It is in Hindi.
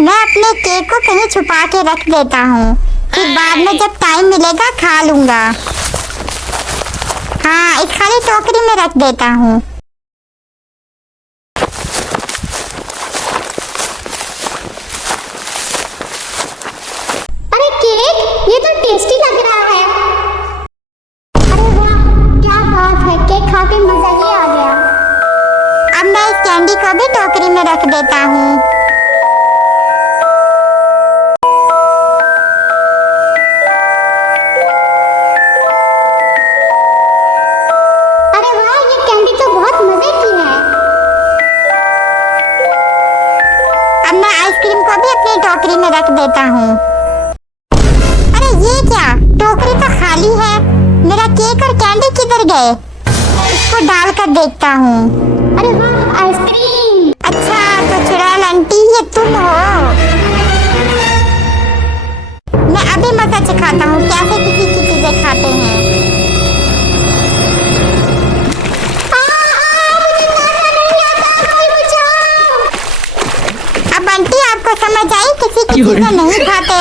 मैं अपने केक को कहीं छुपा के रख देता हूँ, फिर बाद में जब टाइम मिलेगा खा लूंगा। हाँ, इस खाली टोकरी में रख देता हूँ। अरे केक, ये तो टेस्टी लग रहा है। अरे वाह, क्या बात है, केक खा के मजा ही आ गया। अब मैं इस कैंडी को भी टोकरी में रख देता हूँ। अरे वाह, ये कैंडी तो बहुत मजे की है। अब मैं आइसक्रीम को भी अपनी टोकरी में रख देता हूँ। अरे ये क्या, टोकरी तो खाली है। मेरा केक और कैंडी किधर गए? इसको डाल कर देखता हूँ। अरे वाह, आइसक्रीम। अच्छा, तो चुड़ैल आंटी ये तुम हो। मैं अभी मजा चखाता हूँ कैसे किसी की चीजें खाते हैं। मुझे खाना नहीं आता, कोई बचाओ। अब आंटी आपको समझ आई किसी की चीजें नहीं खाते।